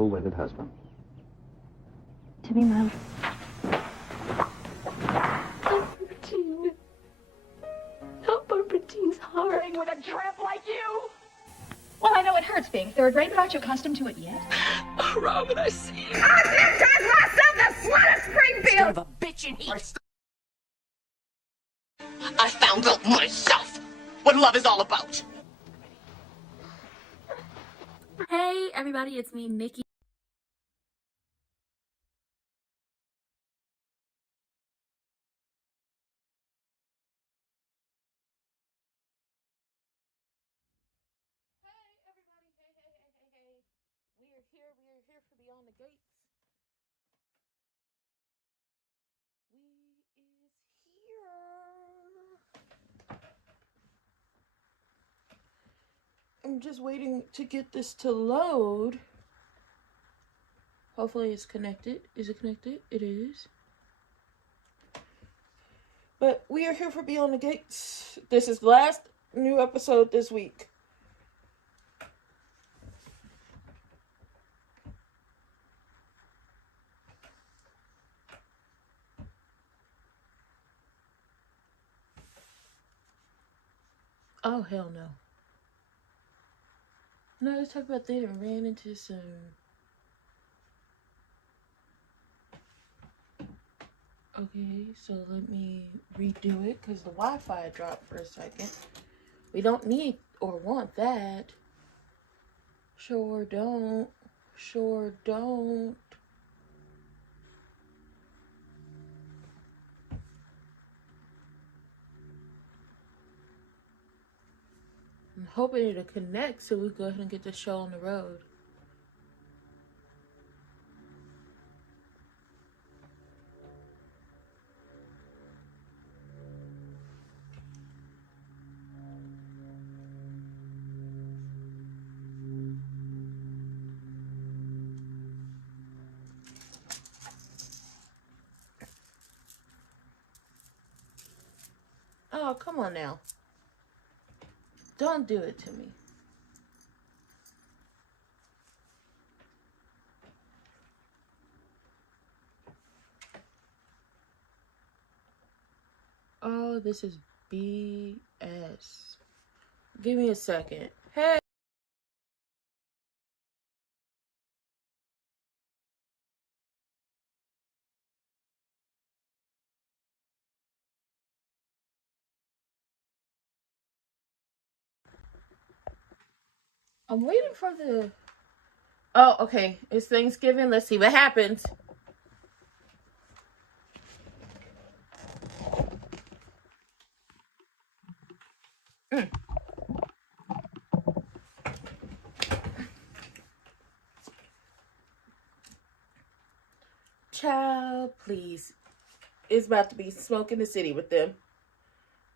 faithful wedded husband. To be my... Bertine. Not Bertine's heart. With a tramp like you. Well, I know it hurts being third rate, but aren't you accustomed to it yet? Oh, Robin, I see you. I just myself the slut of Springfield! Son of a bitch in heat. I found out myself what love is all about. Hey everybody, it's me, Nikki. Hey everybody, hey. We are here for Beyond the Gates. We is here. I'm just waiting to get this to load. Hopefully it's connected. Is it connected? It is. But we are here for Beyond the Gates. This is the last new episode this week. Oh, hell no. No, let's talk about they ran into some... Okay, so let me redo it because the Wi-Fi dropped for a second. We don't need or want that. Sure don't. Sure don't. I'm hoping it'll connect so we go ahead and get the show on the road. Oh, come on now. Don't do it to me. Oh, this is BS. Give me a second. Hey. I'm waiting for the... Oh, okay. It's Thanksgiving. Let's see what happens. Child, please. It's about to be smoke in the city with them.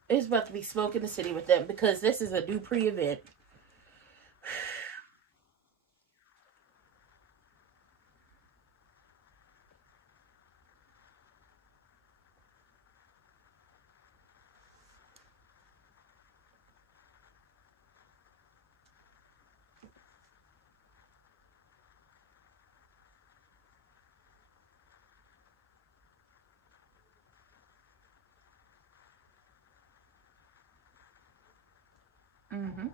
It's about to be smoke in the city with them because this is a Dupree event. Mm-hmm.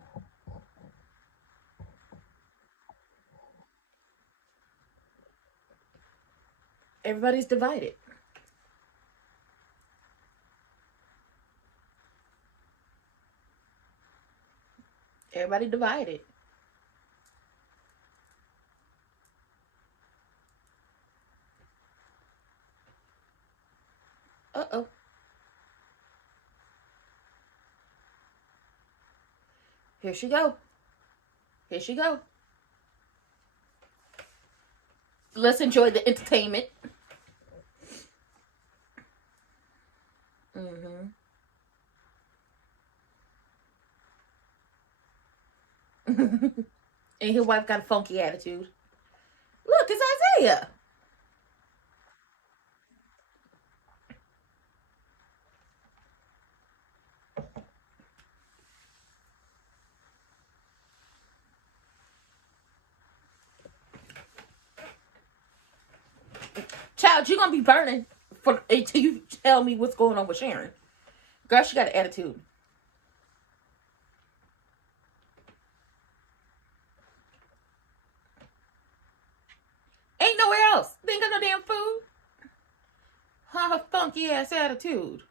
Everybody's divided. Everybody divided. Uh-oh. Here she go. Here she go. Let's enjoy the entertainment. Mm-hmm. And his wife got a funky attitude. Look, it's Isaiah. Child, you're gonna be burning until you tell me what's going on with Sharon. Girl, she got an attitude. Ain't nowhere else. They ain't got no damn food. Her funky ass attitude.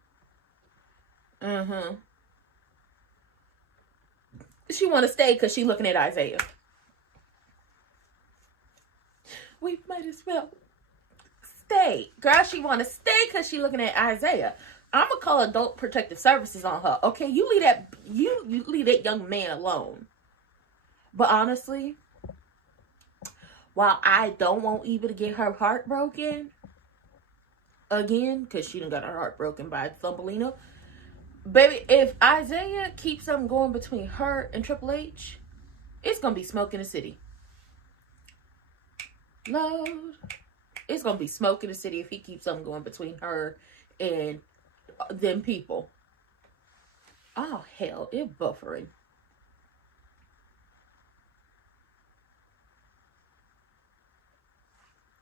She want to stay because she looking at Isaiah. We might as well stay. Girl, she want to stay because she looking at Isaiah. I'm going to call Adult Protective Services on her. Okay, you leave that young man alone. But honestly, while I don't want Eva to get her heart broken again, because she done got her heart broken by Thumbelina, baby, if Isaiah keeps something going between her and Triple H, it's going to be smoke in the city. Lord, it's going to be smoke in the city if he keeps something going between her and them people. Oh, hell, it's buffering.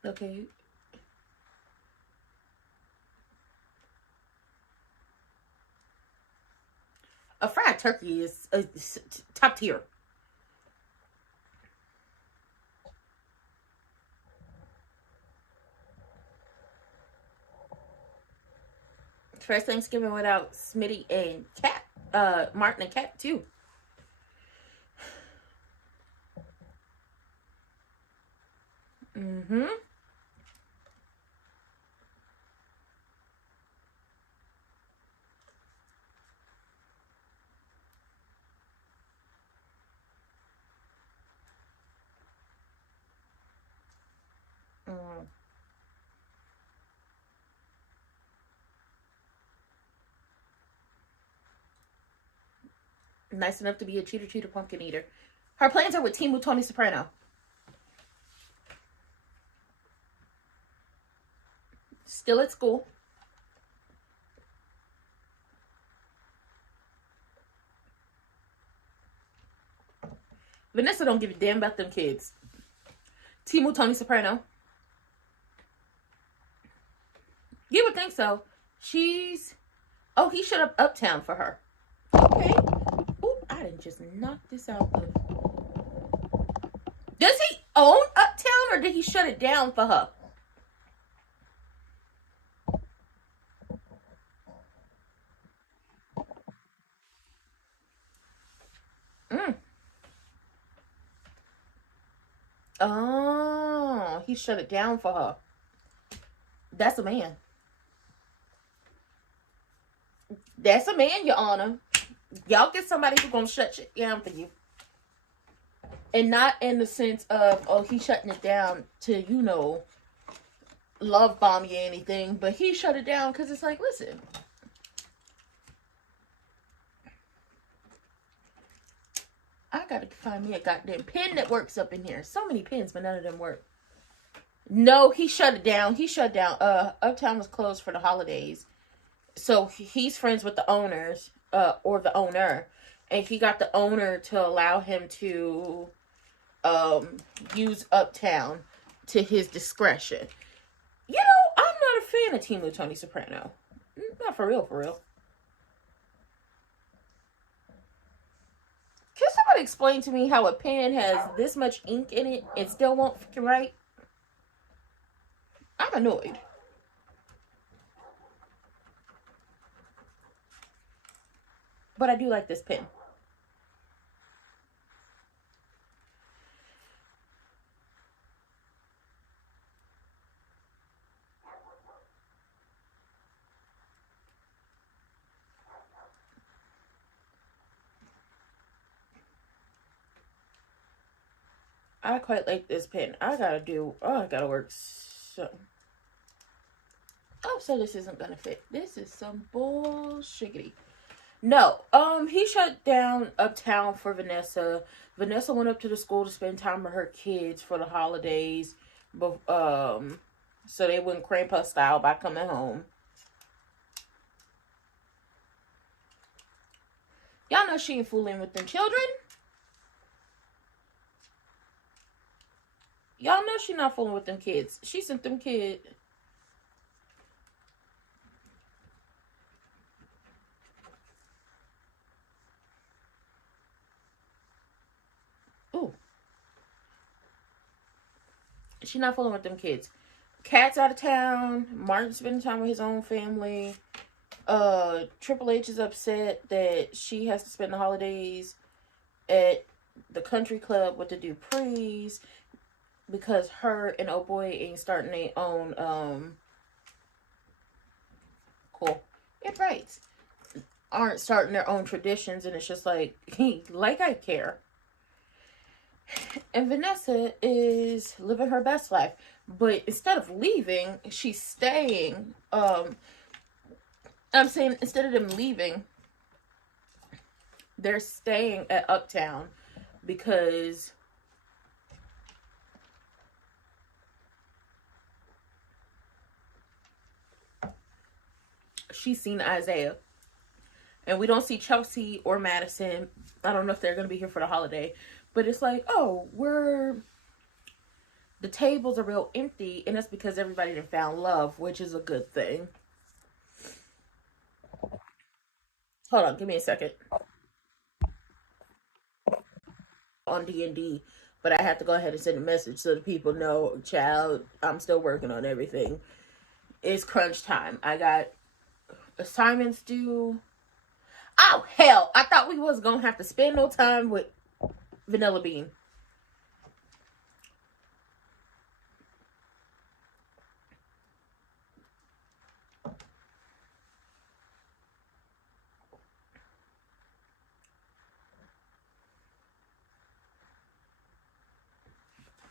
Okay. A fried turkey is top tier. First Thanksgiving without Smitty and Cat, Martin and Cat too. Nice enough to be a cheater pumpkin eater. Her plans are with Timu Tony Soprano. Still at school. Vanessa don't give a damn about them kids. Timu Tony Soprano. You would think so. Oh, he shut up Uptown for her. Okay. Oop, I didn't just knock this out. Does he own Uptown or did he shut it down for her? Oh, he shut it down for her. That's a man. That's a man, Your Honor. Y'all get somebody who's gonna shut shit down for you. And not in the sense of, oh, he's shutting it down to, you know, love bomb you or anything. But he shut it down because it's like, listen. I gotta find me a goddamn pen that works up in here. So many pens, but none of them work. No, he shut it down. He shut down. Uptown was closed for the holidays. So he's friends with the owners, or the owner. And he got the owner to allow him to use Uptown to his discretion. You know, I'm not a fan of Timu Tony Soprano. Not for real, for real. Can somebody explain to me how a pen has this much ink in it and still won't fucking write? I'm annoyed. But I do like this pen. I quite like this pen. I gotta work so. Oh, so this isn't gonna fit. This is some bullshit. No, he shut down Uptown for Vanessa. Vanessa went up to the school to spend time with her kids for the holidays, but so they wouldn't cramp her style by coming home. Y'all know she ain't fooling with them children. Y'all know she not fooling with them kids. She sent them kids. She's not fooling with them kids. Cat's out of town. Martin's spending time with his own family. Triple H is upset that she has to spend the holidays at the country club with the Duprees because her and oh boy ain't starting their own aren't starting their own traditions, and it's just like I care. And Vanessa is living her best life, but instead of leaving, she's staying. I'm saying instead of them leaving, they're staying at Uptown because she's seen Isaiah. And we don't see Chelsea or Madison. I don't know if they're going to be here for the holiday. But it's like, oh, the tables are real empty. And that's because everybody done found love, which is a good thing. Hold on, give me a second. On D&D. But I have to go ahead and send a message so that people know, child, I'm still working on everything. It's crunch time. I got assignments due. Oh, hell. I thought we was going to have to spend no time with Vanilla Bean.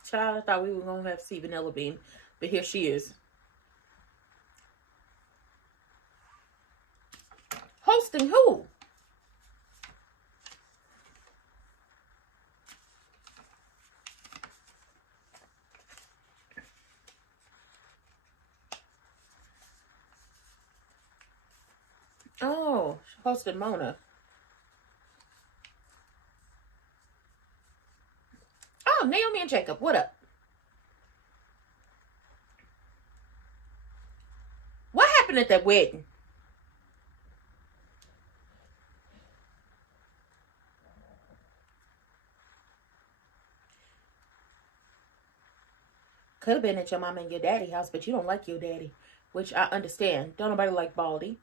Child, I thought we were going to have to see Vanilla Bean. But here she is. Hosting who? Oh, she hosted Mona. Oh, Naomi and Jacob, what up? What happened at that wedding? Could have been at your mama and your daddy house, but you don't like your daddy, which I understand. Don't nobody like Baldy.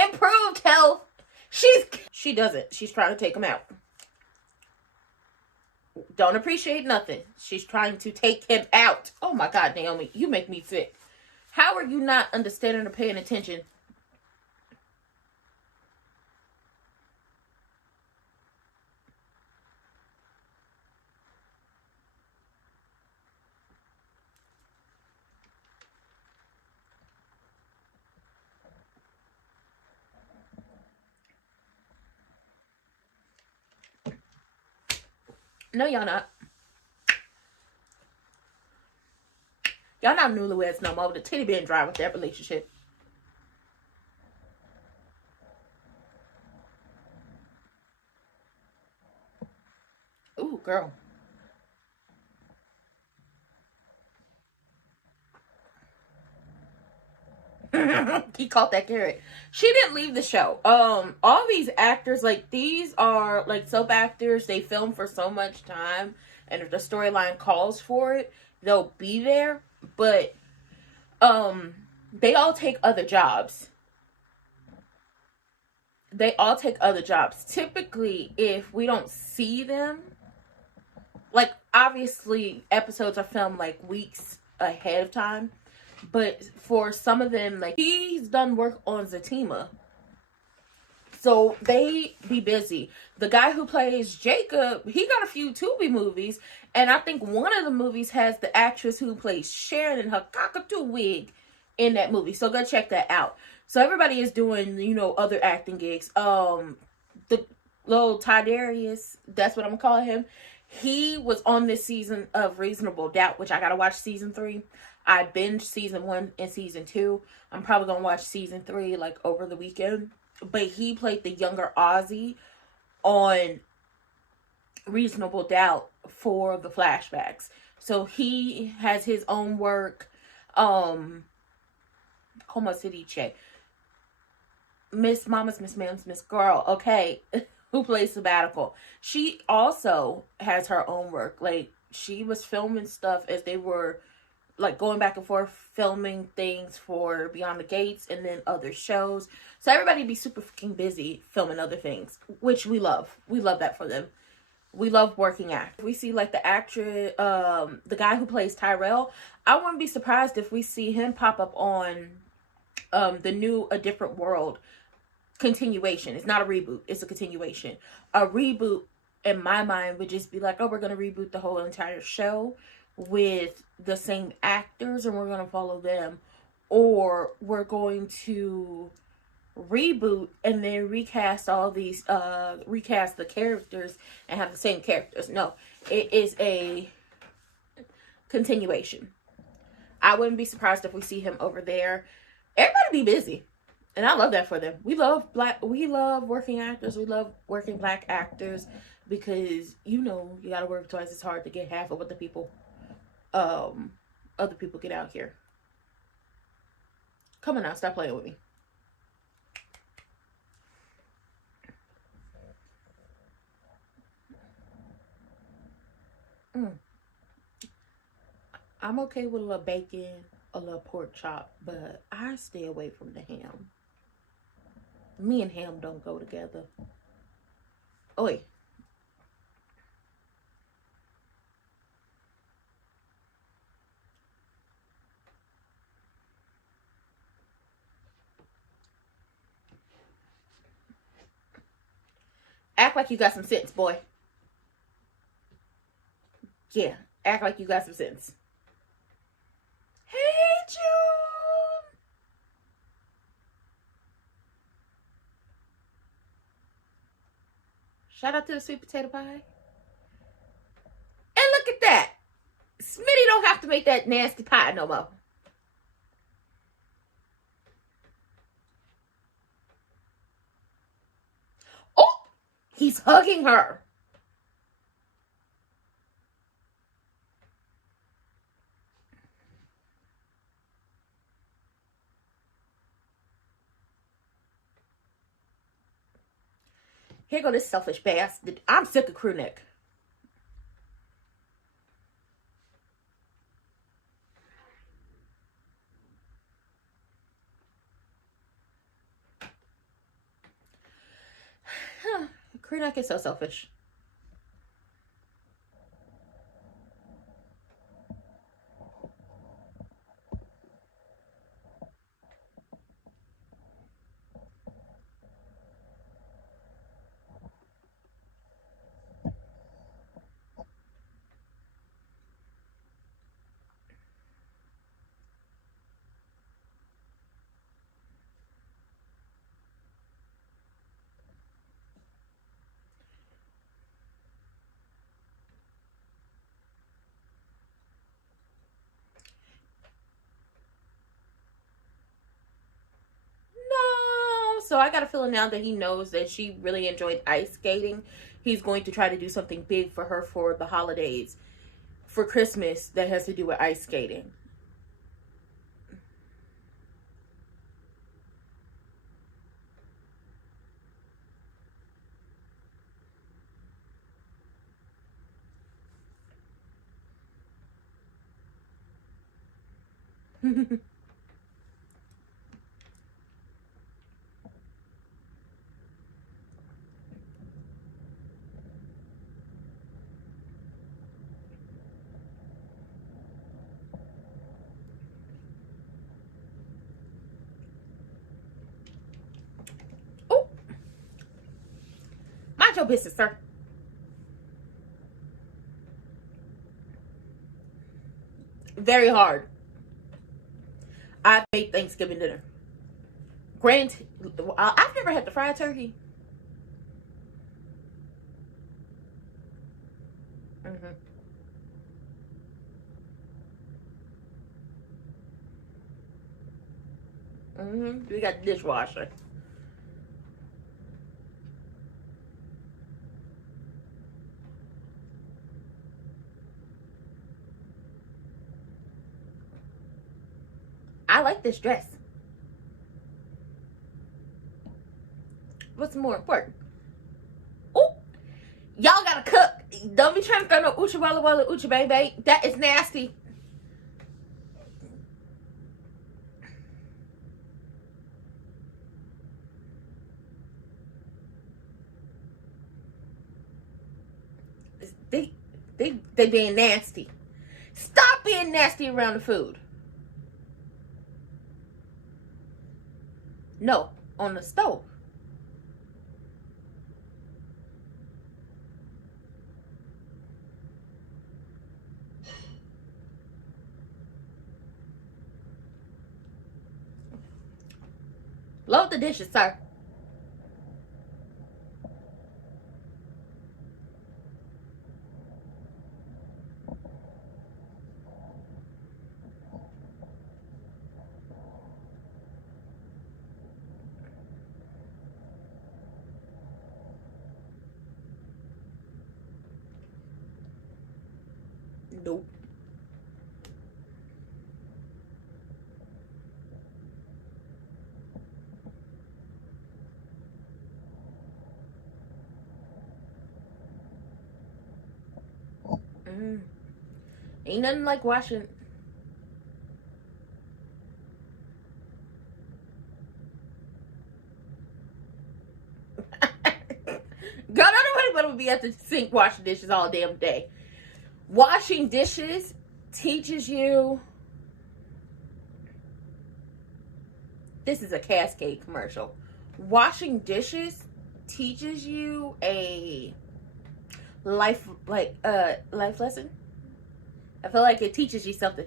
Improved health. She doesn't. She's trying to take him out. Don't appreciate nothing. She's trying to take him out. Oh my God, Naomi, you make me sick. How are you not understanding or paying attention? No, y'all not. Y'all not newlyweds no more. The titty been dry with that relationship. Ooh, girl. He caught that carrot. She didn't leave the show. All these actors, like, these are like soap actors. They film for so much time, and if the storyline calls for it, they'll be there. But they all take other jobs. Typically, if we don't see them, like, obviously episodes are filmed like weeks ahead of time. But for some of them, like, he's done work on Zatima. So they be busy. The guy who plays Jacob, he got a few Tubi movies. And I think one of the movies has the actress who plays Sharon in her cockatoo wig in that movie. So go check that out. So everybody is doing, you know, other acting gigs. The little Tidarius, that's what I'm calling him. He was on this season of Reasonable Doubt, which I gotta watch season 3. I binged season 1 and season 2. I'm probably gonna watch season 3 like over the weekend. But he played the younger Ozzy on Reasonable Doubt, for the flashbacks. So he has his own work. Como se dice? Miss Mama's, Miss Ma'am's, Miss Girl, okay, who plays Sabbatical. She also has her own work. Like, she was filming stuff as they were, like, going back and forth, filming things for Beyond the Gates and then other shows. So everybody be super fucking busy filming other things, which we love. We love that for them. We love working act. We see, like, the actress, the guy who plays Tyrell. I wouldn't be surprised if we see him pop up on the new A Different World continuation. It's not a reboot, it's a continuation. A reboot, in my mind, would just be like, oh, we're going to reboot the whole entire show with the same actors and we're going to follow them. Or we're going to reboot and then recast all these, recast the characters and have the same characters. No, it is a continuation. I wouldn't be surprised if we see him over there. Everybody be busy. And I love that for them. We love working actors. We love working black actors because, you know, you gotta work twice as hard to get half of what the people, other people get out here. Come on now, stop playing with me. I'm okay with a little bacon, a little pork chop, but I stay away from the ham. Me and ham don't go together. Oh, wait. Act like you got some sense, boy. Yeah, act like you got some sense. Hey, June! Shout out to the sweet potato pie. And look at that. Smitty don't have to make that nasty pie no more. Oh, he's hugging her. Here go this selfish bastard. I'm sick of crew neck. Crew neck is so selfish. So I got a feeling now that he knows that she really enjoyed ice skating. He's going to try to do something big for her for the holidays, for Christmas, that has to do with ice skating. Mind your business, sir. Very hard. I made Thanksgiving dinner. Granted, I've never had the fried turkey. We got the dishwasher. I like this dress. What's more important? Oh, y'all gotta cook. Don't be trying to throw no uchi walla walla uchi baby. That is nasty. They being nasty. Stop being nasty around the food. No, on the stove. Load the dishes, sir. Nope. Ain't nothing like washing. God, I don't want to be at the sink washing dishes all damn day. Washing dishes teaches you. This is a Cascade commercial. Washing dishes teaches you a life lesson. I feel like it teaches you something.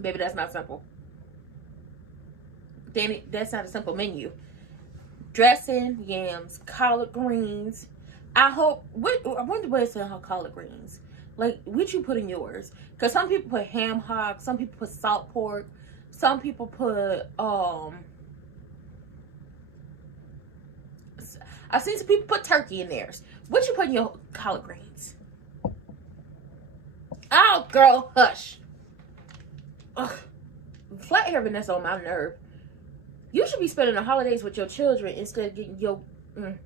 Baby, that's not simple. Danny, that's not a simple menu. Dressing, yams, collard greens. I wonder what it's in her collard greens. Like, what you put in yours? Because some people put ham hock, some people put salt pork, some people put, I've seen some people put turkey in theirs. What you put in your collard greens? Oh, girl, hush. Ugh. Flat hair Vanessa on my nerve. You should be spending the holidays with your children instead of getting your... I'm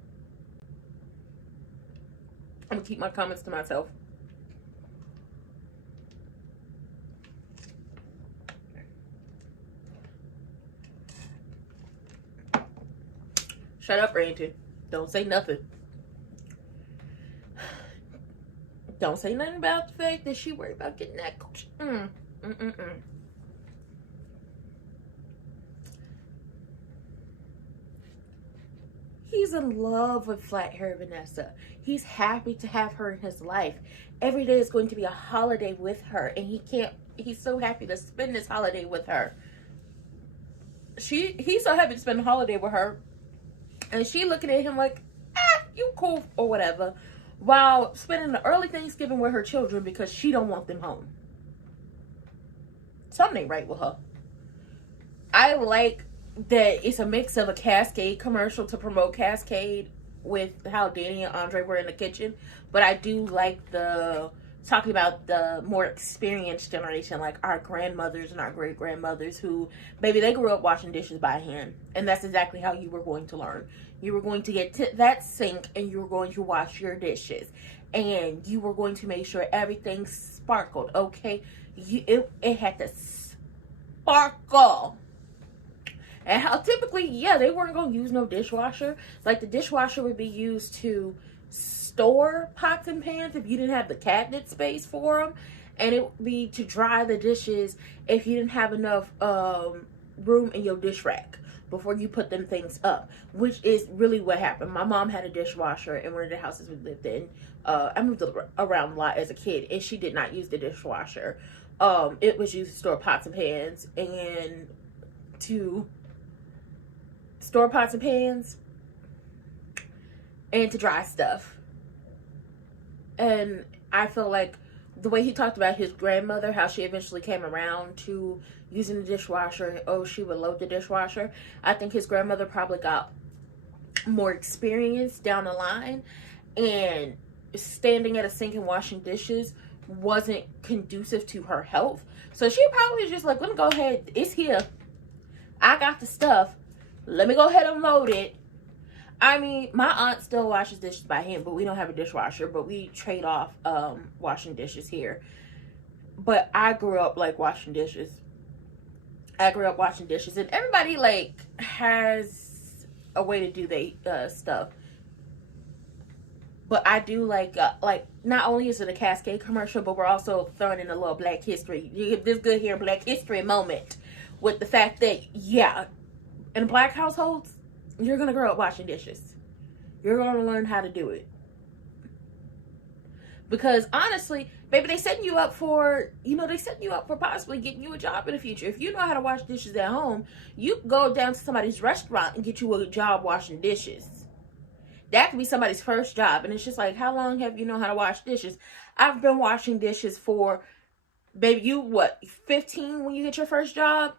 going to keep my comments to myself. Shut up, Ranton. Don't say nothing. Don't say nothing about the fact that she worried about getting that coach. He's in love with flat hair Vanessa. He's happy to have her in his life. Every day is going to be a holiday with her, and he's so happy to spend this holiday with her. He's so happy to spend the holiday with her, and she looking at him like, you cool or whatever, while spending the early Thanksgiving with her children because she don't want them home. Something ain't right with her. I like that it's a mix of a Cascade commercial to promote Cascade with how Danny and Andre were in the kitchen, but I do like the talking about the more experienced generation, like our grandmothers and our great grandmothers who maybe they grew up washing dishes by hand, and that's exactly how you were going to learn. You were going to get to that sink and you were going to wash your dishes, and you were going to make sure everything sparkled. Okay, it had to sparkle. And how typically, yeah, they weren't going to use no dishwasher. Like, the dishwasher would be used to store pots and pans if you didn't have the cabinet space for them. And it would be to dry the dishes if you didn't have enough room in your dish rack before you put them things up. Which is really what happened. My mom had a dishwasher in one of the houses we lived in. I moved around a lot as a kid, and she did not use the dishwasher. It was used to store pots and pans, and to store pots and pans and to dry stuff. And I feel like the way he talked about his grandmother, how she eventually came around to using the dishwasher, and oh, she would load the dishwasher. I think his grandmother probably got more experience down the line, and standing at a sink and washing dishes wasn't conducive to her health. So she probably just like, let me go ahead, it's here, I got the stuff, let me go ahead and load it. I mean, my aunt still washes dishes by hand, but we don't have a dishwasher, but we trade off washing dishes here. But I grew up like washing dishes. And everybody like has a way to do their stuff. But I do like not only is it a Cascade commercial, but we're also throwing in a little Black History. You get this good here Black History moment with the fact that, yeah, in Black households, you're going to grow up washing dishes. You're going to learn how to do it. Because honestly, baby, they setting you up for possibly getting you a job in the future. If you know how to wash dishes at home, you can go down to somebody's restaurant and get you a job washing dishes. That could be somebody's first job. And it's just like, how long have you known how to wash dishes? I've been washing dishes for, baby, you what, 15 when you get your first job?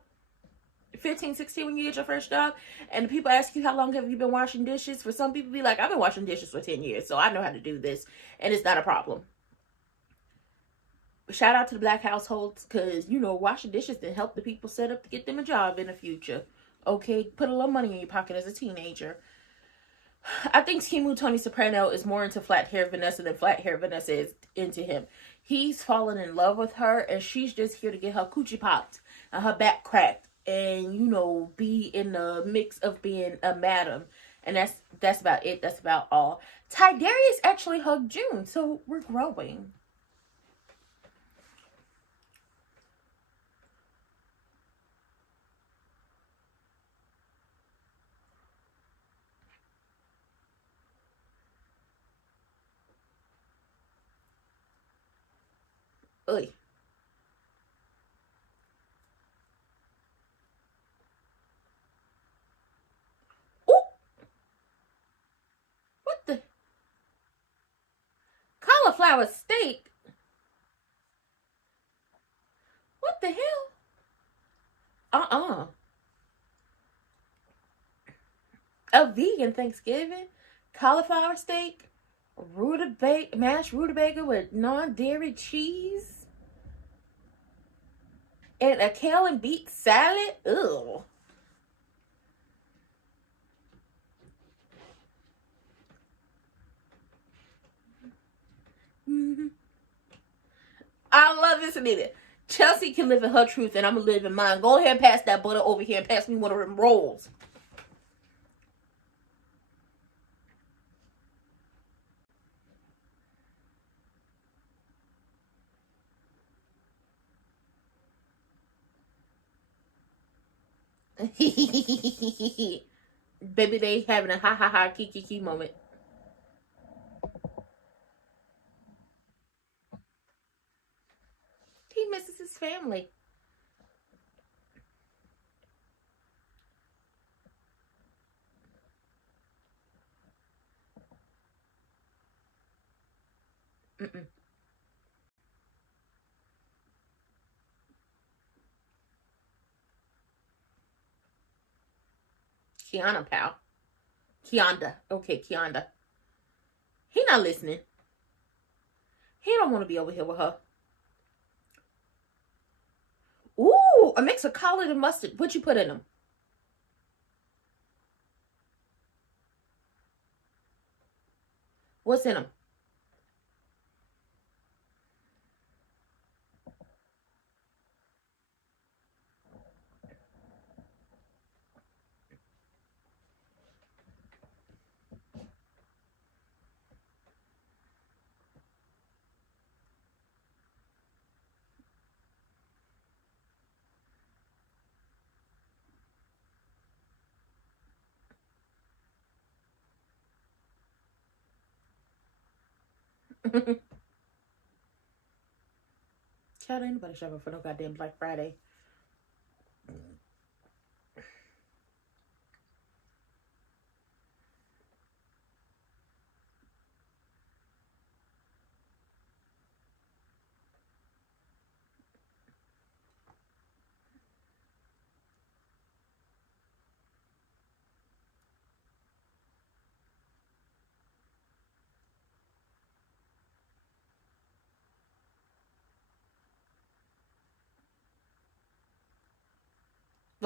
15, 16 when you get your first job? And people ask you, how long have you been washing dishes? For some people, be like, I've been washing dishes for 10 years, so I know how to do this. And it's not a problem. Shout out to the Black households, because, you know, washing dishes can help the people set up to get them a job in the future. Okay, put a little money in your pocket as a teenager. I think Timu Tony Soprano is more into flat hair Vanessa than flat hair Vanessa is into him. He's fallen in love with her, and she's just here to get her coochie popped and her back cracked, and, you know, be in the mix of being a madam. And that's about it. That's about all. Ty Darius actually hugged June, so we're growing. Oy. Ooh. What the? Cauliflower steak? What the hell? A vegan Thanksgiving? Cauliflower steak? Mashed rutabaga with non-dairy cheese? And a kale and beet salad? Ugh. I love this, Anita. Chelsea can live in her truth, and I'm gonna live in mine. Go ahead and pass that butter over here and pass me one of them rolls. Baby, they having a ha ha ha kiki moment. He misses his family. Mm-mm. Kiana, pal. Kianda. Okay, Kianda. He not listening. He don't want to be over here with her. Ooh, a mix of collard and mustard. What you put in them? What's in them? Child, ain't nobody shopping for no goddamn Black Friday.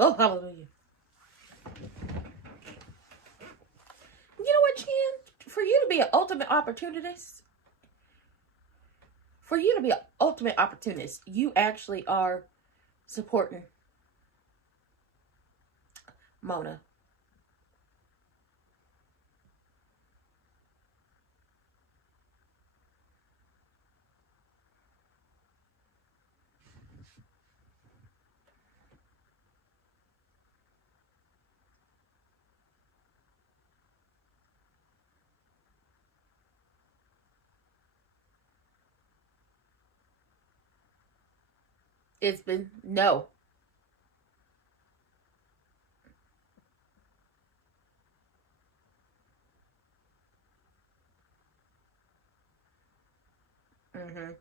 Oh, hallelujah. You know what, Chan? For you to be an ultimate opportunist, you actually are supporting Mona. It's been no. Mm-hmm.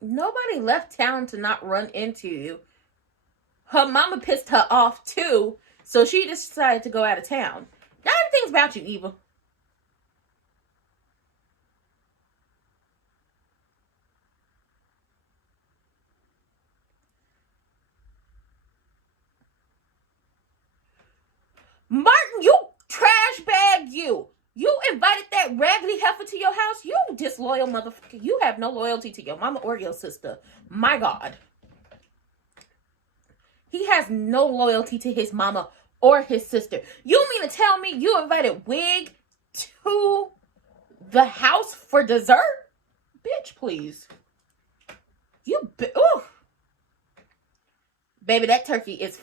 Nobody left town to not run into you. Her mama pissed her off too, so she just decided to go out of town. Now everything's about you, Eva. Martin, you trash bag you. You invited that raggedy heifer to your house? You disloyal motherfucker. You have no loyalty to your mama or your sister. My God. He has no loyalty to his mama or his sister. You mean to tell me you invited Wig to the house for dessert? Bitch, please. Ooh. Baby, that turkey is...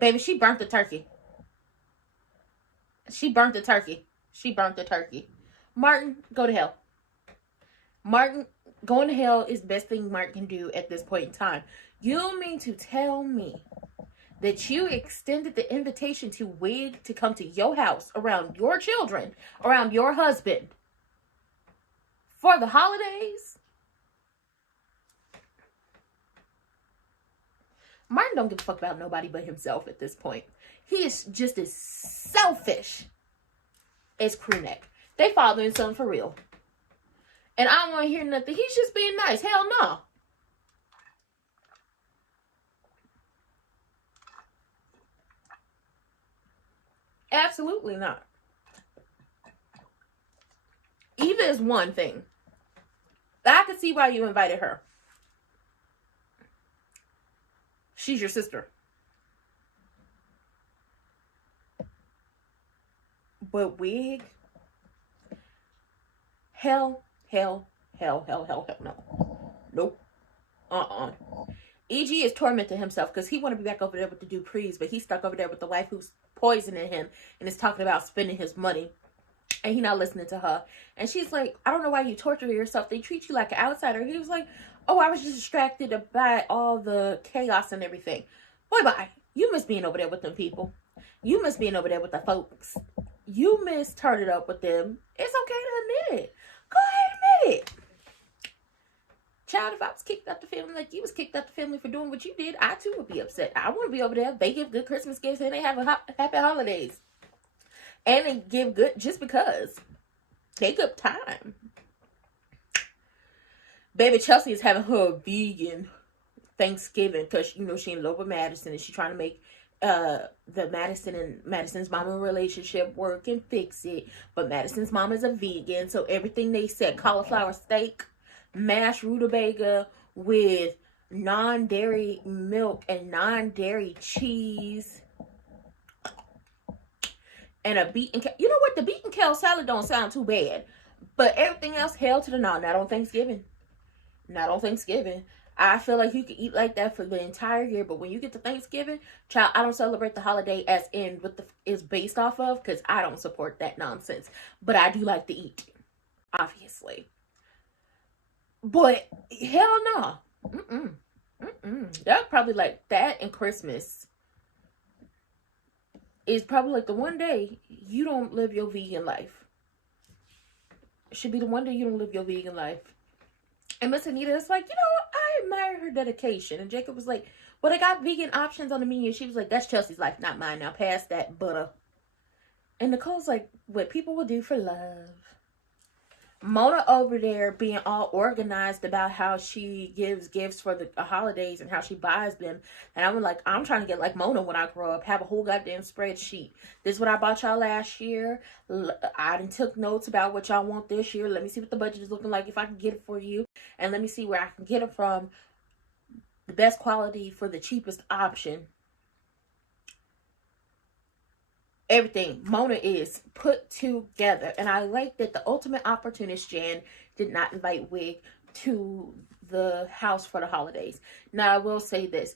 Baby, she burnt the turkey. She burnt the turkey. Martin, go to hell. Martin, going to hell is the best thing Martin can do at this point in time. You mean to tell me that you extended the invitation to Wig to come to your house around your children, around your husband, for the holidays? Martin don't give a fuck about nobody but himself at this point. He is just as selfish as Crewneck. They father and son for real. And I don't want to hear nothing. He's just being nice. Hell no. Absolutely not. Eva is one thing. I could see why you invited her. She's your sister. But Wig? Hell, no. Nope. EG is tormenting himself because he want to be back over there with the Duprees, but he's stuck over there with the wife who's poisoning him and is talking about spending his money. And he not listening to her. And she's like, I don't know why you torture yourself. They treat you like an outsider. He was like, oh, I was just distracted by all the chaos and everything. Boy, bye. You miss being over there with them people. You miss being over there with the folks. You miss turning up with them. It's okay to admit it. Go ahead and admit it. Child, if I was kicked out the family like you was kicked out the family for doing what you did, I too would be upset. I want to be over there. They give good Christmas gifts and they have happy holidays. And they give good just because. They good time. Baby Chelsea is having her vegan Thanksgiving because, you know, she in love with Madison and she trying to make the Madison and Madison's mama relationship work and fix it. But Madison's mama is a vegan, so everything they said, cauliflower steak, mashed rutabaga with non-dairy milk and non-dairy cheese, and a beaten kale. You know what? The beaten kale salad don't sound too bad, but everything else, hell to the no. Not on Thanksgiving. I feel like you can eat like that for the entire year, but when you get to Thanksgiving, child, I don't celebrate the holiday as in what the is based off of, because I don't support that nonsense. But I do like to eat, obviously. But hell no. That's probably like that, and Christmas is probably like the one day you don't live your vegan life. It should be the one day you don't live your vegan life. And Miss Anita is like, I admire her dedication. And Jacob was like, well, they got vegan options on the menu. She was like, that's Chelsea's life, not mine. Now pass that butter. And Nicole's like, what people will do for love. Mona over there being all organized about how she gives gifts for the holidays and how she buys them. And I'm like, I'm trying to get like Mona when I grow up. Have a whole goddamn spreadsheet. This is what I bought y'all last year. I done took notes about what y'all want this year. Let me see what the budget is looking like if I can get it for you. And let me see where I can get it from. The best quality for the cheapest option. Everything Mona is put together. And I like that the ultimate opportunist Jan did not invite Wig to the house for the holidays. Now I will say this.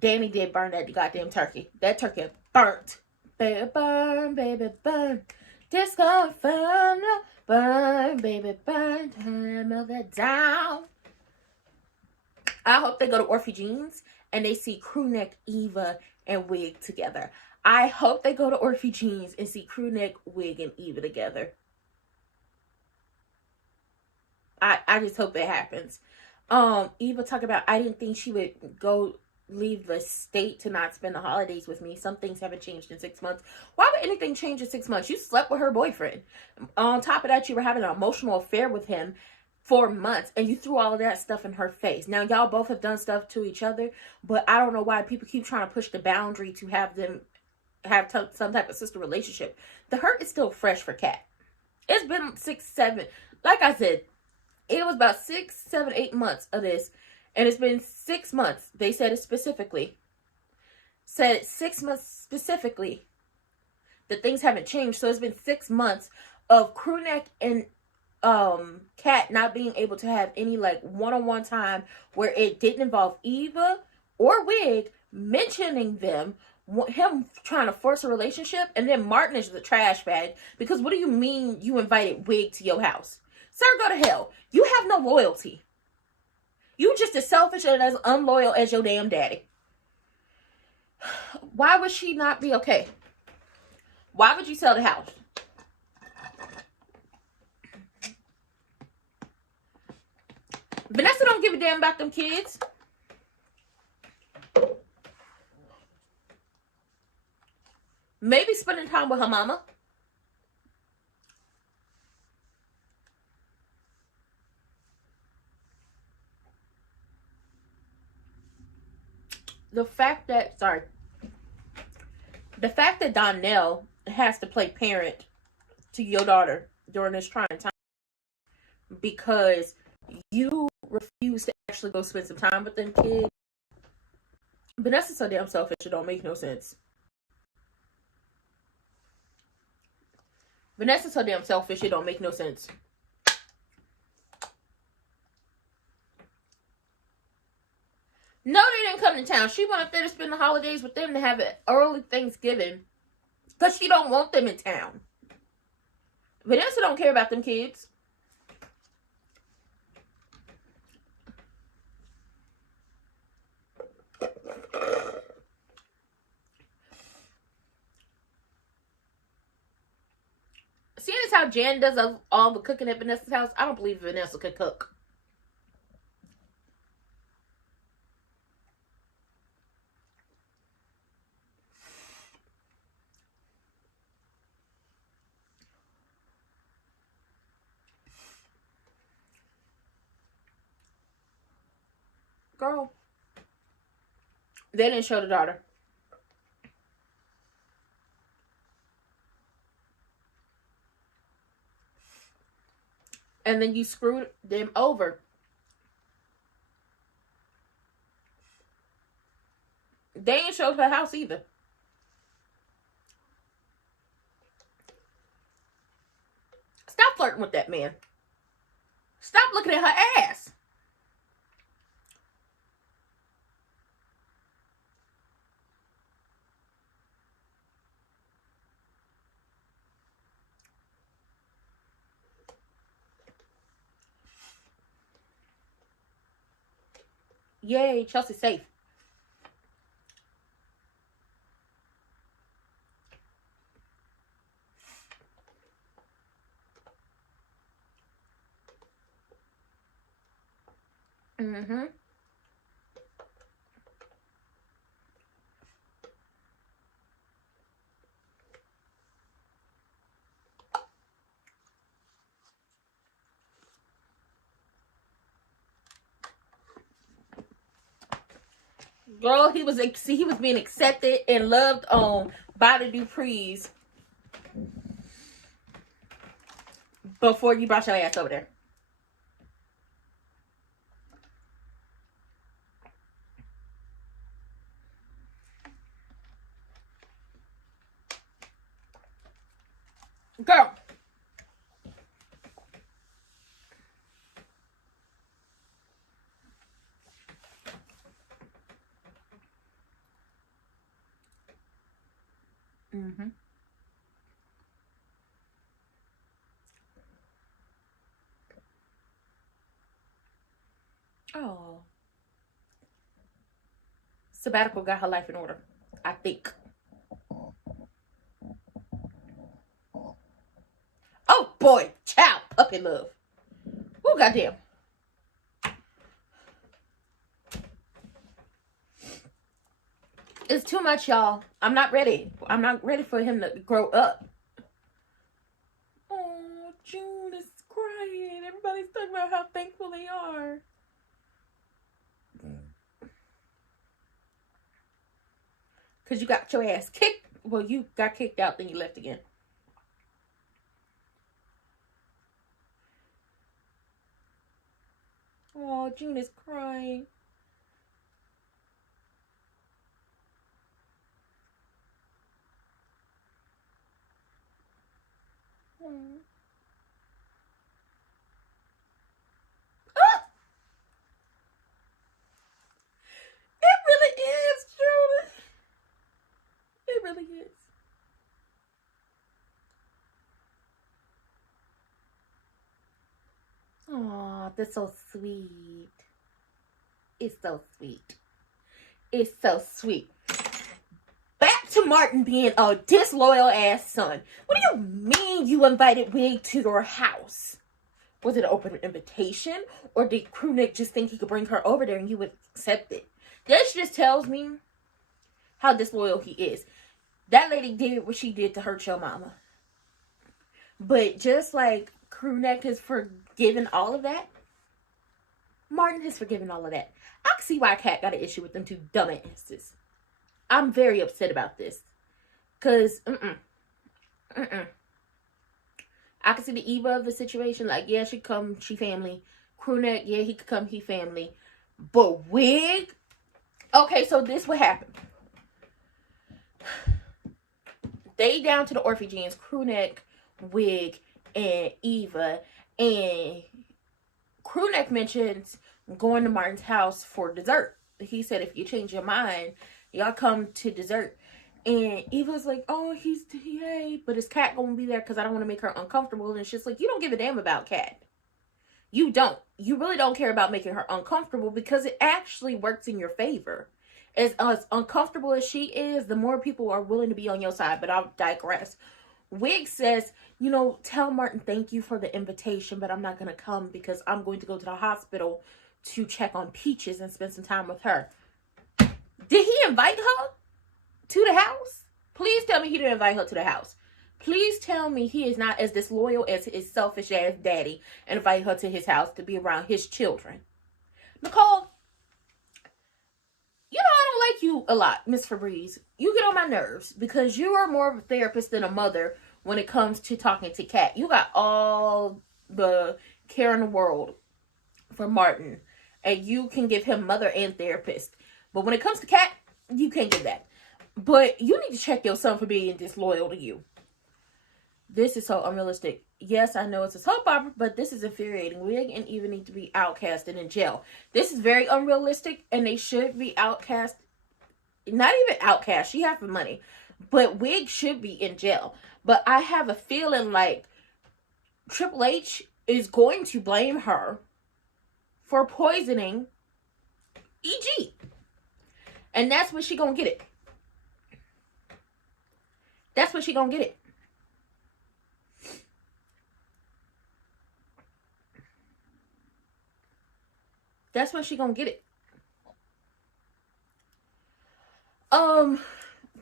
Danny did burn that goddamn turkey. That turkey burnt. Baby burn, baby burn. Disco inferno. Burn, baby burn. Time melt that down. I hope they go to Orphe Jeans and they see Crewneck, Eva, and Wig together. I hope they go to Orphe Jeans and see Crewneck, Wig, and Eva together. I just hope that happens. Eva talked about, I didn't think she would go leave the state to not spend the holidays with me. Some things haven't changed in 6 months. Why would anything change in 6 months? You slept with her boyfriend. On top of that, you were having an emotional affair with him for months, and you threw all of that stuff in her face. Now, y'all both have done stuff to each other, but I don't know why people keep trying to push the boundary to have them have some type of sister relationship. The hurt is still fresh for Kat. It's been 6, 7, like I said, it was about 6, 7, 8 months of this, and it's been 6 months. They said it specifically. Said 6 months specifically that things haven't changed. So it's been 6 months of Crewneck and Kat not being able to have any like one-on-one time where it didn't involve Eva or Wig mentioning them, him trying to force a relationship, and then Martin is the trash bag. Because what do you mean you invited Wig to your house? Sir, go to hell. You have no loyalty. You just as selfish and as unloyal as your damn daddy. Why would she not be okay? Why would you sell the house? Vanessa don't give a damn about them kids. Maybe spending time with her mama. The fact that Donnell has to play parent to your daughter during this trying time because you refuse to actually go spend some time with them kids. Vanessa's so damn selfish, it don't make no sense. Vanessa's so damn selfish, it don't make no sense. No, they didn't come to town. She went up there to spend the holidays with them to have an early Thanksgiving. Because she don't want them in town. Vanessa don't care about them kids. Seeing as how Jan does all the cooking at Vanessa's house, I don't believe Vanessa could cook. Girl. They didn't show the daughter. And then you screwed them over. They ain't showed her house either. Stop flirting with that man. Stop looking at her ass. Yay, Chelsea's safe. Mm-hmm. Girl, he was being accepted and loved on by the Duprees before you brought your ass over there. Girl. Mm-hmm. Oh. Sabbatical got her life in order, I think. Oh boy, child, up in love. Oh goddamn. It's too much, y'all. I'm not ready. I'm not ready for him to grow up. Oh, June is crying. Everybody's talking about how thankful they are. Because you got your ass kicked. Well, you got kicked out, then you left again. Oh, June is crying. Hmm. Ah! It really is, June. It really is. Aw, that's so sweet. It's so sweet. It's so sweet. Back to Martin being a disloyal ass son. What do you mean you invited Wig to your house? Was it an open invitation? Or did Crewneck just think he could bring her over there and you would accept it? This just tells me how disloyal he is. That lady did what she did to hurt your mama. But just like Crewneck has forgiven all of that, Martin has forgiven all of that. I can see why Kat got an issue with them two dumbasses. I'm very upset about this. Because, I can see the Eva of the situation. Like, yeah, she come, she family. Crewneck, yeah, he could come, he family. But Wig? Okay, so this what happened. They down to the Orphegenes, Crewneck, Wig, and Eva. And Crewneck mentions going to Martin's house for dessert. He said, if you change your mind, y'all come to dessert. And Eva's like, oh, he's yay, but is Kat gonna be there because I don't want to make her uncomfortable? And it's just like, you don't give a damn about Kat. You don't. You really don't care about making her uncomfortable because it actually works in your favor. As uncomfortable as she is, the more people are willing to be on your side. But I'll digress. Wig says, you know, tell Martin thank you for the invitation, but I'm not going to come because I'm going to go to the hospital to check on Peaches and spend some time with her. Did he invite her to the house? Please tell me he didn't invite her to the house. Please tell me he is not as disloyal as his selfish ass daddy and invite her to his house to be around his children. Nicole, you know I don't like you a lot, Miss Febreze. You get on my nerves because you are more of a therapist than a mother when it comes to talking to Kat. You got all the care in the world for Martin, and you can give him mother and therapist. But when it comes to Kat, you can't give that. But you need to check your son for being disloyal to you. This is so unrealistic. Yes, I know it's a soap opera, but this is infuriating. Wig and Eva need to be outcasted in jail. This is very unrealistic, and they should be outcast. Not even outcast. She has the money. But Wig should be in jail. But I have a feeling like Triple H is going to blame her for poisoning EG. And that's where she gonna get it. That's where she gonna get it. That's where she gonna get it.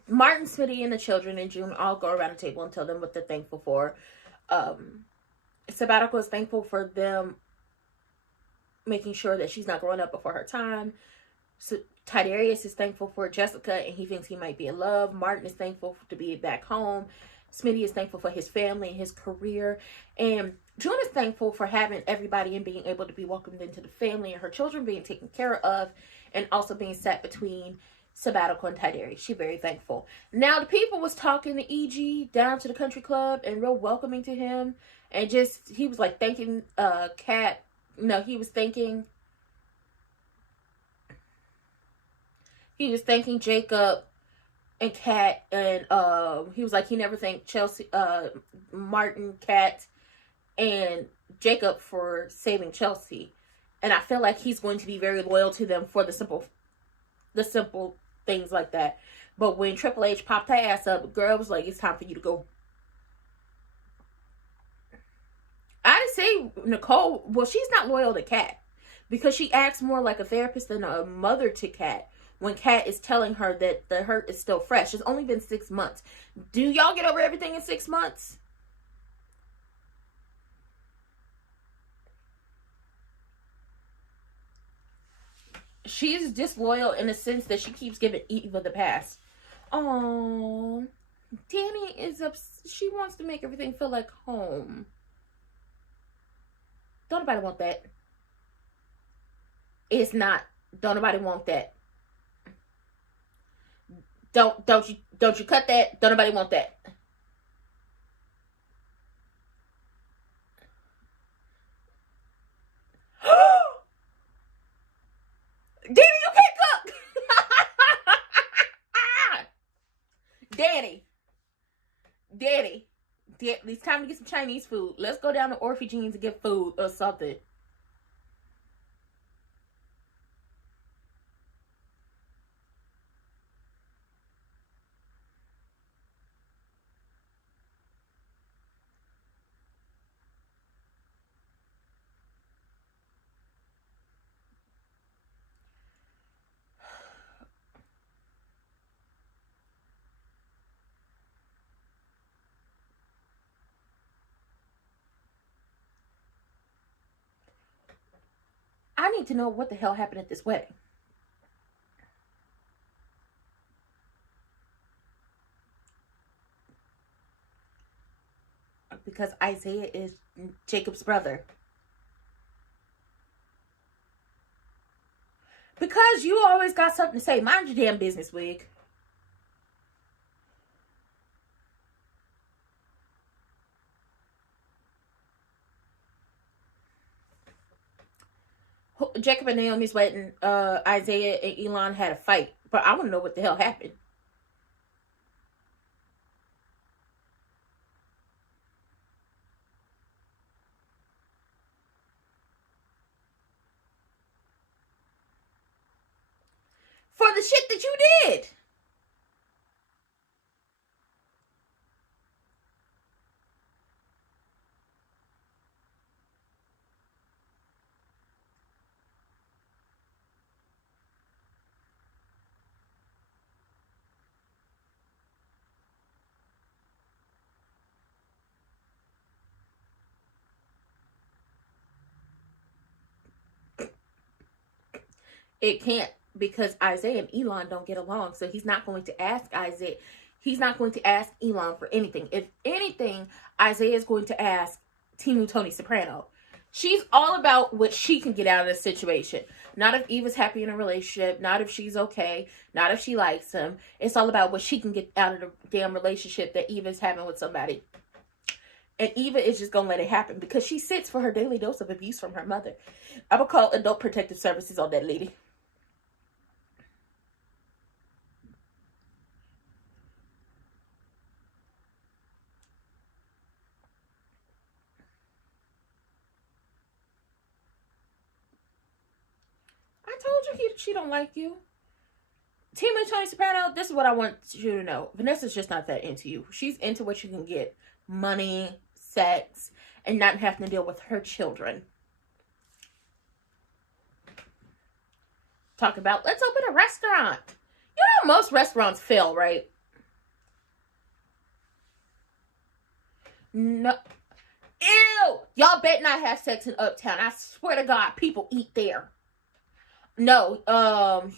Martin, Smitty, and the children in June all go around the table and tell them what they're thankful for. Sabbatical is thankful for them making sure that she's not growing up before her time. So Tidarius is thankful for Jessica and he thinks he might be in love. Martin is thankful to be back home. Smitty is thankful for his family and his career. And June is thankful for having everybody and being able to be welcomed into the family and her children being taken care of and also being set between Sabbatical and Tidarius. She's very thankful. Now the people was talking to EG down to the country club and real welcoming to him. And just, he was like thanking Kat. No, he was thanking Jacob and Kat, and he was like he never thanked Chelsea, Martin, Kat, and Jacob for saving Chelsea, and I feel like he's going to be very loyal to them for the simple things like that. But when Triple H popped her ass up, the girl was like, "It's time for you to go." I say Nicole. Well, she's not loyal to Kat because she acts more like a therapist than a mother to Kat. When Kat is telling her that the hurt is still fresh. It's only been 6 months. Do y'all get over everything in 6 months? She's disloyal in the sense that she keeps giving Eva the pass. Oh, Danny is she wants to make everything feel like home. Don't nobody want that. It's not. Don't nobody want that. Don't you cut that. Don't nobody want that. Danny, you can't cook. Danny, it's time to get some Chinese food. Let's go down to Orphe Jeans and get food or something. I need to know what the hell happened at this wedding. Because Isaiah is Jacob's brother. Because you always got something to say. Mind your damn business, Wig. Jacob and Naomi's wedding, Isaiah and Elon had a fight. But I want to know what the hell happened. For the shit that you did. It can't, because Isaiah and Elon don't get along. So he's not going to ask Isaiah. He's not going to ask Elon for anything. If anything, Isaiah is going to ask Timu Tony Soprano. She's all about what she can get out of this situation. Not if Eva's happy in a relationship. Not if she's okay. Not if she likes him. It's all about what she can get out of the damn relationship that Eva's having with somebody. And Eva is just going to let it happen because she sits for her daily dose of abuse from her mother. I'm going to call Adult Protective Services on that lady. I told you she don't like you. Team of Tony Soprano, this is what I want you to know. Vanessa's just not that into you. She's into what you can get. Money, sex, and not having to deal with her children. Talk about, let's open a restaurant. You know most restaurants fail, right? No. Ew! Y'all bet not have sex in Uptown. I swear to God, people eat there. No,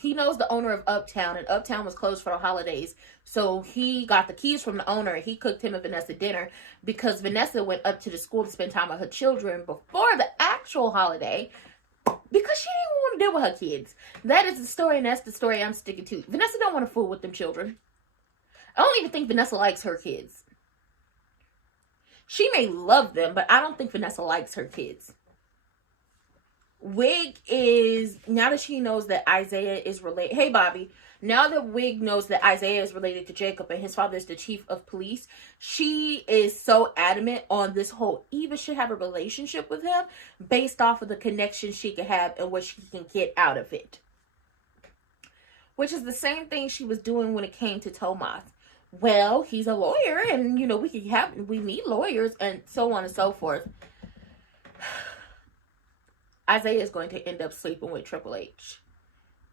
he knows the owner of Uptown, and Uptown was closed for the holidays. So he got the keys from the owner, and he cooked him and Vanessa dinner because Vanessa went up to the school to spend time with her children before the actual holiday because she didn't want to deal with her kids. That is the story, and that's the story I'm sticking to. Vanessa don't want to fool with them children. I don't even think Vanessa likes her kids. She may love them, but I don't think Vanessa likes her kids. Wig is, now that she knows that Isaiah is related, hey Bobby, now that Wig knows that Isaiah is related to Jacob and his father is the chief of police, she is so adamant on this whole Eva should have a relationship with him based off of the connection she could have and what she can get out of it. Which is the same thing she was doing when it came to Tomas. Well, he's a lawyer and, you know, we need lawyers and so on and so forth. Isaiah is going to end up sleeping with Triple H.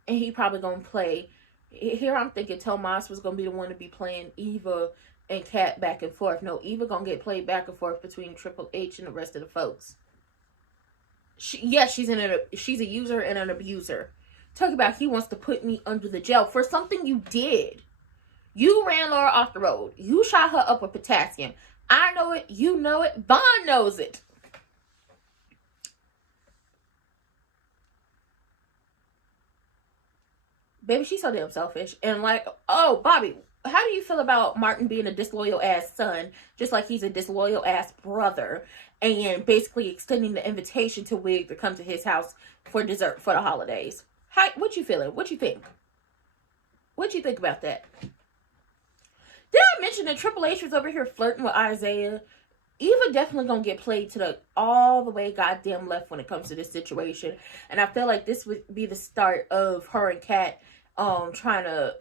And he probably going to play. Here I'm thinking Tomas was going to be the one to be playing Eva and Kat back and forth. No, Eva going to get played back and forth between Triple H and the rest of the folks. She's a user and an abuser. Talk about he wants to put me under the jail for something you did. You ran Laura off the road. You shot her up with potassium. I know it. You know it. Bond knows it. Baby, she's so damn selfish. And like, oh, Bobby, how do you feel about Martin being a disloyal ass son, just like he's a disloyal ass brother, and basically extending the invitation to Wig to come to his house for dessert for the holidays? What you feeling? What you think? What you think about that? Did I mention that Triple H was over here flirting with Isaiah? Eva definitely gonna get played to all the way goddamn left when it comes to this situation. And I feel like this would be the start of her and Kat trying to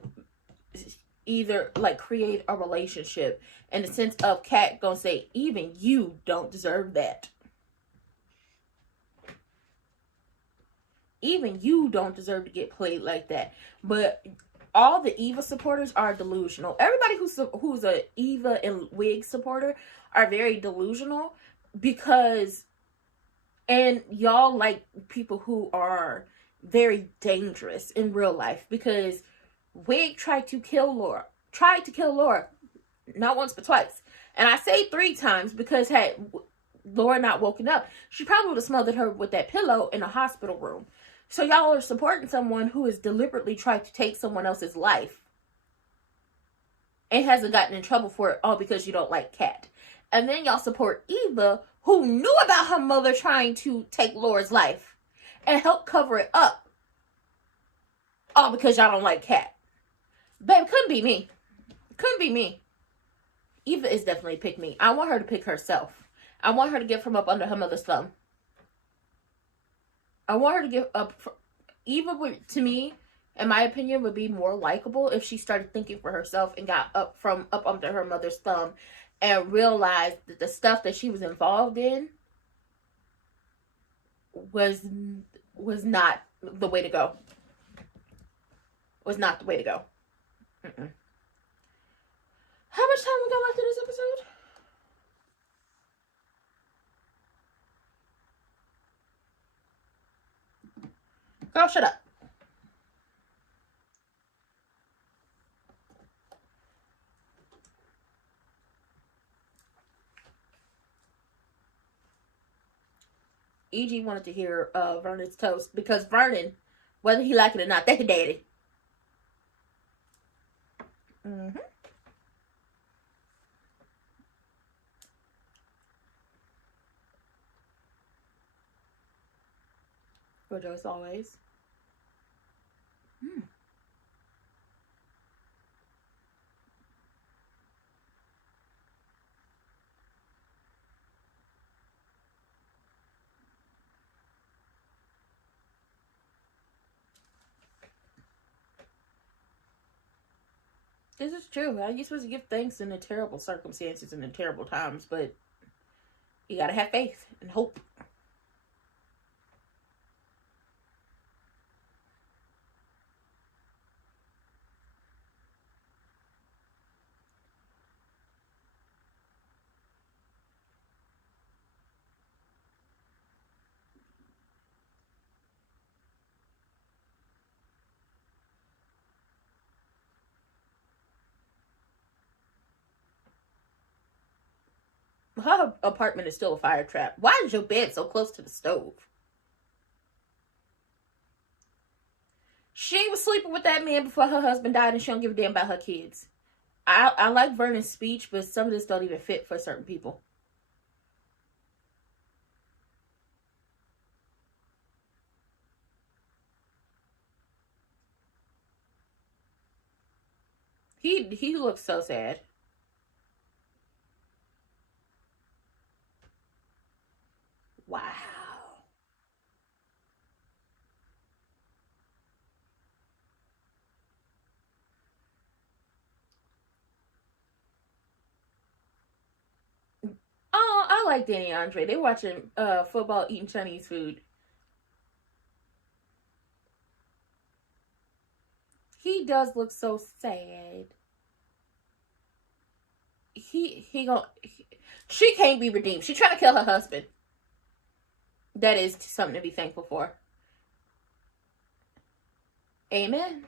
either like create a relationship in the sense of Kat gonna say, even you don't deserve that. Even you don't deserve to get played like that. But all the Eva supporters are delusional. Everybody who's a Eva and Wig supporter are very delusional because, and y'all like people who are very dangerous in real life because Wig tried to kill Laura. Not once but twice. And I say 3 times because had Laura not woken up, she probably would have smothered her with that pillow in a hospital room. So y'all are supporting someone who has deliberately tried to take someone else's life and hasn't gotten in trouble for it all because you don't like Kat. And then y'all support Eva, who knew about her mother trying to take Laura's life and help cover it up. All because y'all don't like Kat. Babe, couldn't be me. Couldn't be me. Eva is definitely pick me. I want her to pick herself. I want her to get from up under her mother's thumb. I want her to give up. Eva would, to me, in my opinion, would be more likable if she started thinking for herself and got up under her mother's thumb and realized that the stuff that she was involved in was not the way to go. Was not the way to go. Mm-mm. How much time we got left in this episode? Girl, shut up. EG wanted to hear Vernon's toast because Vernon, whether he like it or not, that's a daddy. Mm-hmm. Rejoice always. This is true. How are you supposed to give thanks in the terrible circumstances and the terrible times? But you gotta have faith and hope. Her apartment is still a fire trap. Why is your bed so close to the stove? She was sleeping with that man before her husband died, and she don't give a damn about her kids. I like Vernon's speech, but some of this don't even fit for certain people. He looks so sad. Wow. Oh, I like Danny Andre. They watching football, eating Chinese food. He does look so sad. She can't be redeemed. She trying to kill her husband. That is something to be thankful for. Amen.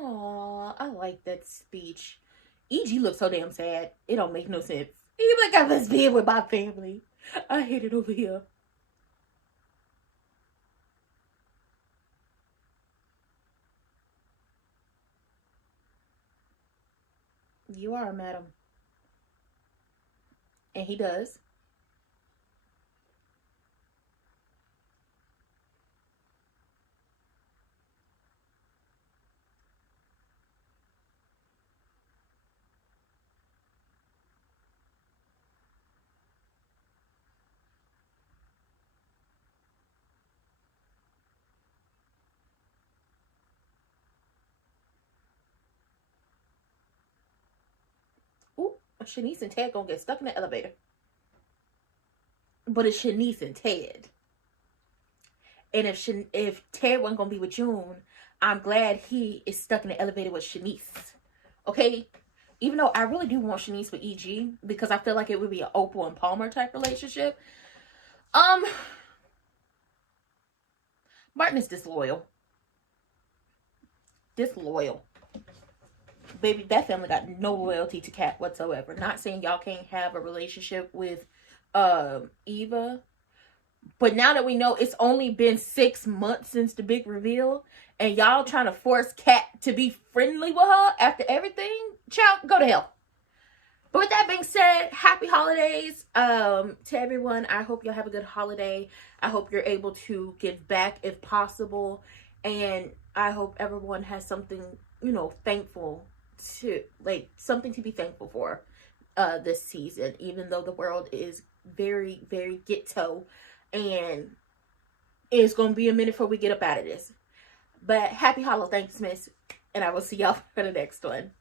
Aw, I like that speech. E.G. looks so damn sad. It don't make no sense. He like, I must be with my family. I hate it over here. You are, madam. And he does. Ooh, Shanice and Ted gonna get stuck in the elevator. But it's Shanice and Ted. And if Ted wasn't gonna be with June, I'm glad he is stuck in the elevator with Shanice. Okay? Even though I really do want Shanice with E.G. because I feel like it would be an Opal and Palmer type relationship. Martin is disloyal. Disloyal. Baby, that family got no loyalty to Kat whatsoever. Not saying y'all can't have a relationship with Eva. But now that we know it's only been 6 months since the big reveal, and y'all trying to force Kat to be friendly with her after everything, child, go to hell. But with that being said, happy holidays to everyone. I hope y'all have a good holiday. I hope you're able to give back if possible. And I hope everyone has something, thankful to, something to be thankful for this season. Even though the world is very, very ghetto. And it's going to be a minute before we get up out of this. But happy holiday, thanks, miss. And I will see y'all for the next one.